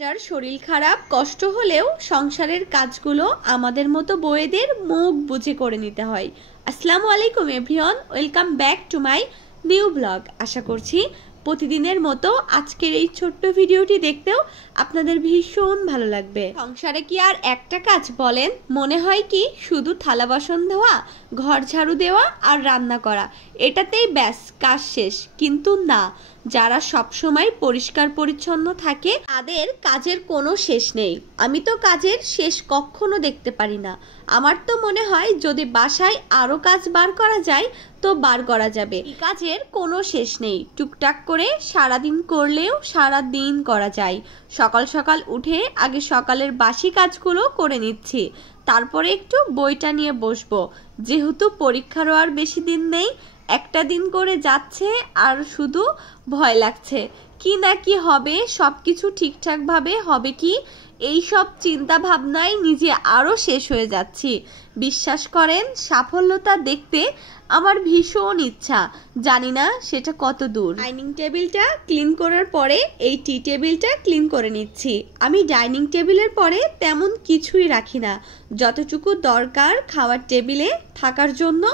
যার শরীর খারাপ কষ্ট হলেও সংসারের কাজগুলো আমাদের মতো বউয়েদের মুখ বুজে করে নিতে হয়। আসসালামু আলাইকুম everyone, welcome back to my new blog. আশা করছি প্রতিদিনের মতো আজকের এই ছোট্ট ভিডিওটি দেখতেও আপনাদের ভীষণ ভালো লাগবে। সংসারে কি আর একটা কাজ বলেন? মনে হয় কি শুধু থালা বাসন ধোয়া, ঘর ঝাড়ু দেওয়া আর রান্না করা, এটাতেই ব্যাস কাজ শেষ। কিন্তু না, যারা সবসময় পরিষ্কার পরিচ্ছন্ন থাকে তাদের কাজের কোনো শেষ নেই। আমি তো কাজের শেষ কখনো দেখতে পারি না। আমার তো মনে হয় যদি বাসায় আরো কাজ বার করা যায় তো বার করা যাবে। কাজের কোনো শেষ নেই, টুকটাক করে সারাদিন করলেও সারা দিন করা যায়। সকাল সকাল উঠে আগে সকালের বাসি কাজগুলো করে নিচ্ছি, তারপরে একটু বইটা নিয়ে বসবো। যেহেতু পরীক্ষারও আর বেশি দিন নেই, একটা দিন করে যাচ্ছে আর শুধু ভয় লাগছে কি না কি হবে, সব কিছু ঠিকঠাকভাবে হবে কি, এই সব চিন্তা ভাবনায় নিজে আরও শেষ হয়ে যাচ্ছি। বিশ্বাস করেন, সাফল্যতা দেখতে আমার ভীষণ ইচ্ছা, জানি না সেটা কত দূর। ডাইনিং টেবিলটা ক্লিন করার পরে এই টি টেবিলটা ক্লিন করে নিচ্ছি। আমি ডাইনিং টেবিলের পরে তেমন কিছুই রাখি না, যতটুকু দরকার খাওয়ার টেবিলে থাকার জন্য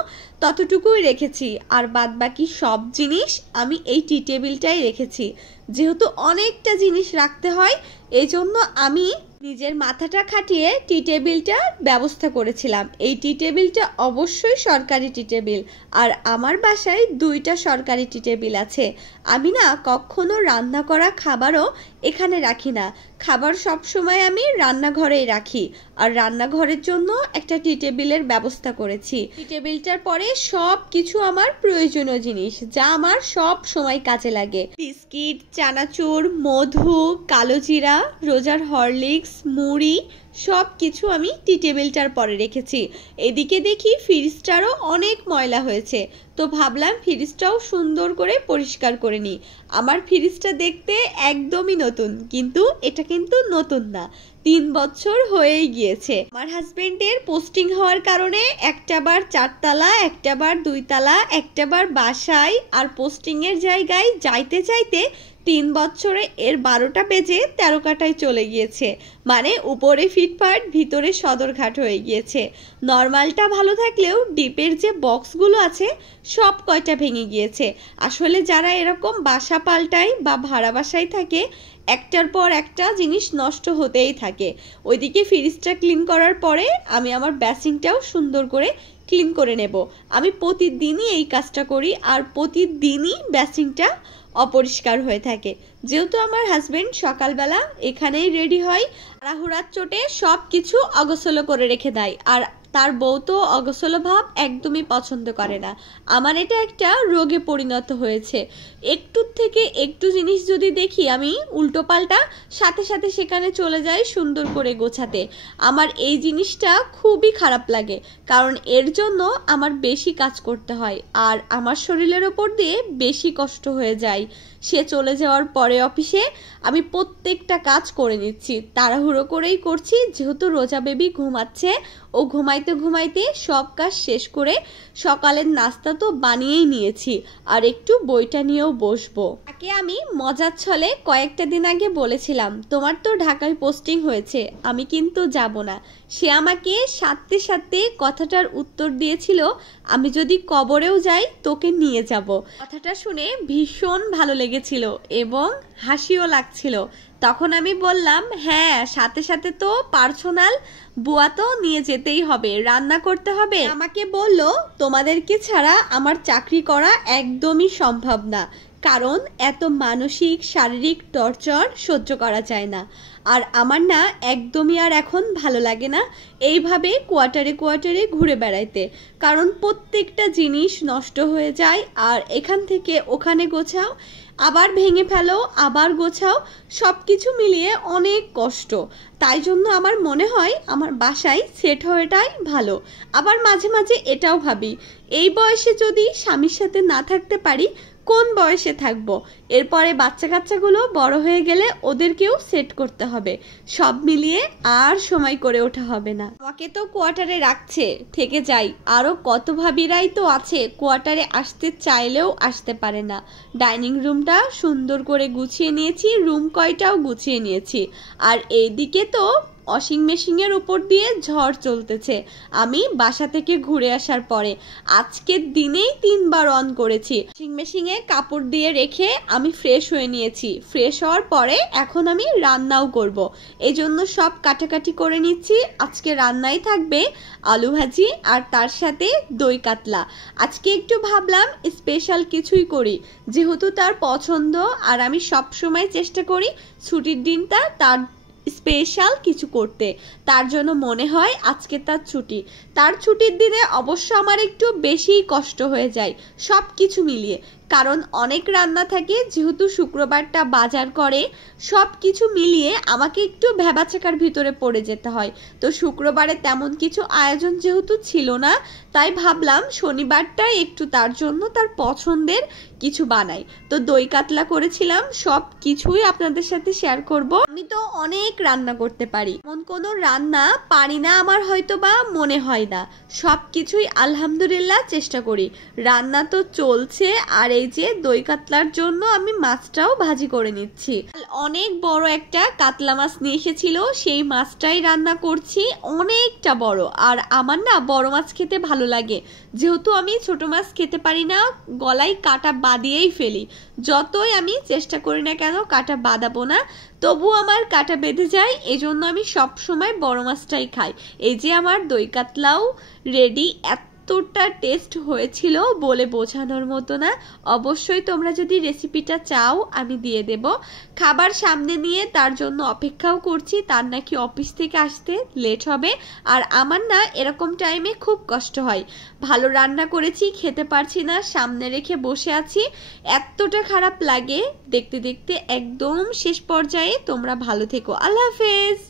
ততটুকুই রেখেছি, আর বাদ বাকি সব জিনিস আমি এই টি টেবিলটাই রেখেছি। যেহেতু অনেকটা জিনিস রাখতে হয়, এই জন্য আমি নিজের মাথাটা খাটিয়ে টি টেবিলটার ব্যবস্থা করেছিলাম। এই টি টেবিলটা অবশ্যই সরকারি টি টেবিল, আর আমার বাসায় 2টা সরকারি টি টেবিল আছে। আমি না কখনো রান্না করা খাবারও এখানে রাখি না, খাবার সব সময় আমি রান্নাঘরেই রাখি, আর রান্নাঘরের জন্য একটা টি টেবিলের ব্যবস্থা করেছি। টি টেবিলটার পরে সব কিছু আমার প্রয়োজনীয় জিনিস, যা আমার সব সময় কাজে লাগে। বিস্কিট, চানাচুর, মধু, কালো জিরা, রোজার হরলিক্স, মুড়ি, সব কিছু আমি টি টেবিলটার পরে রেখেছি। এদিকে দেখি ফ্রিজটারও অনেক ময়লা হয়েছে, তো ভাবলাম ফ্রিজটাও সুন্দর করে পরিষ্কার করে নিই। আমার ফ্রিজটা দেখতে একদমই নতুন, কিন্তু এটা কিন্তু নতুন না, 3 বছর হয়েই গিয়েছে। আমার হাজবেন্ডের পোস্টিং হওয়ার কারণে একটাবার 4 তালা, একটাবার 2 তালা, একটাবার বাসায়, আর পোস্টিংয়ের জায়গায় যাইতে চাইতে 3 বছরে এর 12টা বেজে 13 কাটায় চলে গিয়েছে। মানে উপরে ফিটফাট, ভিতরে সদরঘাট হয়ে গিয়েছে। নর্মালটা ভালো থাকলেও ডিপের যে বক্সগুলো আছে সব কয়টা ভেঙে গিয়েছে। আসলে যারা এরকম বাসা পাল্টায় বা ভাড়া বাসায় থাকে, একটার পর একটা জিনিস নষ্ট হতেই থাকে। ওইদিকে ফ্রিজটা ক্লিন করার পরে আমি আমার বেসিনটাও সুন্দর করে ক্লিন করে নেব। আমি প্রতিদিনই এই কাজটা করি, আর প্রতিদিনই বেসিনটা অপরিষ্কার হয়ে থাকে। যেহেতু আমার হাজবেন্ড সকালবেলা এখানেই রেডি হয়, তাড়াহুড়ার চোটে সব কিছু অগোছলো করে রেখে দেয়, আর তার বউ তো অগোছলো ভাব একদমই পছন্দ করে না। আমার এটা একটা রোগে পরিণত হয়েছে। একটু থেকে একটু জিনিস যদি দেখি আমি উল্টো পাল্টা, সাথে সাথে সেখানে চলে যাই সুন্দর করে গোছাতে। আমার এই জিনিসটা খুবই খারাপ লাগে, কারণ এর জন্য আমার বেশি কাজ করতে হয়, আর আমার শরীরের ওপর দিয়ে বেশি কষ্ট হয়ে যায়। সে চলে যাওয়ার পরে অফিসে আমি প্রত্যেকটা কাজ করে নিচ্ছি, তাড়াহুড়ো করেই করছি। যেহেতু রোজা বেবি ঘুমাচ্ছে, ও ঘুমাইতে ঘুমাইতে সব কাজ শেষ করে সকালের নাস্তা তো বানিয়েই নিয়েছি, আর একটু বইটা নিয়েও বসবো। তাকে আমি মজার ছলে কয়েকটা দিন আগে বলেছিলাম, তোমার তো ঢাকায় পোস্টিং হয়েছে, আমি কিন্তু যাব না। সে আমাকে সাথে সাথে কথাটার উত্তর দিয়েছিল, আমি যদি কবরেও যাই তোকে নিয়ে যাব। কথাটা শুনে ভীষণ ভালো লেগেছিল এবং হাসিও লাগছিল। তখন আমি বললাম, হ্যাঁ, সাথে সাথে তো পার্সোনাল বুয়া তো নিয়ে যেতেই হবে, রান্না করতে হবে। আমাকে বলল, তোমাদেরকে ছাড়া আমার চাকরি করা একদমই সম্ভব না, কারণ এত মানসিক শারীরিক টর্চার সহ্য করা যায় না। আর আমার না একদমই আর এখন ভালো লাগে না এইভাবে কোয়ার্টারে কোয়ার্টারে ঘুরে বেড়াইতে, কারণ প্রত্যেকটা জিনিস নষ্ট হয়ে যায়, আর এখান থেকে ওখানে গোছাও, আবার ভেঙে ফেলো, আবার গোছাও, সব কিছু মিলিয়ে অনেক কষ্ট। তাই জন্য আমার মনে হয় আমার বাসায় সেট হওয়াটাই ভালো। আবার মাঝে মাঝে এটাও ভাবি, এই বয়সে যদি স্বামীর সাথে না থাকতে পারি কোন বয়সে থাকবো, এরপরে বাচ্চা কাচ্চাগুলো বড় হয়ে গেলে ওদেরকেও সেট করতে হবে, সব মিলিয়ে আর সময় করে ওঠা হবে না। আমাকে তো কোয়ার্টারে রাখছে, থেকে যাই, আরো কত ভাবিরাই তো আছে কোয়ার্টারে আসতে চাইলেও আসতে পারে না। ডাইনিং রুমটা সুন্দর করে গুছিয়ে নিয়েছি, রুম কয়টাও গুছিয়ে নিয়েছি, আর এইদিকে তো ওয়াশিং মেশিনের উপর দিয়ে ঝড় চলতেছে। আমি বাসা থেকে ঘুরে আসার পরে আজকের দিনেই 3 বার অন করেছি। ওয়াশিং মেশিনে কাপড় দিয়ে রেখে আমি ফ্রেশ হয়ে নিয়েছি। ফ্রেশ হওয়ার পরে এখন আমি রান্নাও করব, এজন্য সব কাটাকাটি করে নিচ্ছি। আজকে রান্নাই থাকবে আলু ভাজি আর তার সাথে দই কাতলা। আজকে একটু ভাবলাম স্পেশাল কিছুই করি, যেহেতু তার পছন্দ, আর আমি সব সময় চেষ্টা করি ছুটির দিনটা তার স্পেশাল কিছু করতে। তার জন্য মনে হয় আজকে তার ছুটি। তার ছুটির দিনে অবশ্য আমার একটু বেশিই কষ্ট হয়ে যায় সব কিছু মিলিয়ে, কারণ অনেক রান্না থাকে, যেহেতু শুক্রবারটা বাজার করে, সব কিছু মিলিয়ে আমাকে একটু ভ্যাবাচাকার ভিতরে পড়ে যেতে হয়। তো শুক্রবারে তেমন কিছু আয়োজন যেহেতু ছিল না, তাই ভাবলাম শনিবারটাই একটু তার জন্য তার পছন্দের কিছু বানাই। তো দই কাতলা করেছিলাম, সব কিছুই আপনাদের সাথে শেয়ার করব। আমি তো অনেক রান্না করতে পারি, এমন কোনো রান্না পারি না আমার হয়তো বা মনে হয় না, সব কিছুই আলহামদুলিল্লাহ চেষ্টা করি। রান্না তো চলছে, আর এই যে দই কাতলার জন্য আমি মাছটাও ভাজি করে নিচ্ছি। অনেক বড় একটা কাতলা মাছ নিয়ে এসেছিল, সেই মাছটাই রান্না করছি, অনেকটা বড়। আর আমার না বড় মাছ খেতে ভালো লাগে, যেহেতু আমি ছোট মাছ খেতে পারি না, গলায় কাটা বাঁধিয়েই ফেলি। যতই আমি চেষ্টা করি না কেন কাটা বাঁধাবো না, তবু আমার কাটা বেঁধে যায়, এজন্য আমি সব সময় বড় মাছটাই খাই। এই যে আমার দই কাতলাও রেডি। এতটা টেস্ট হয়েছিল বলে বোঝানোর মতো না। অবশ্যই তোমরা যদি রেসিপিটা চাও আমি দিয়ে দেব। খাবার সামনে নিয়ে তার জন্য অপেক্ষাও করছি, তার নাকি অফিস থেকে আসতে লেট হবে, আর আমার না এরকম টাইমে খুব কষ্ট হয়। ভালো রান্না করেছি, খেতে পারছি না, সামনে রেখে বসে আছি, এতটা খারাপ লাগে। দেখতে দেখতে একদম শেষ পর্যায়ে। তোমরা ভালো থেকো, আল্লাহ হাফেজ।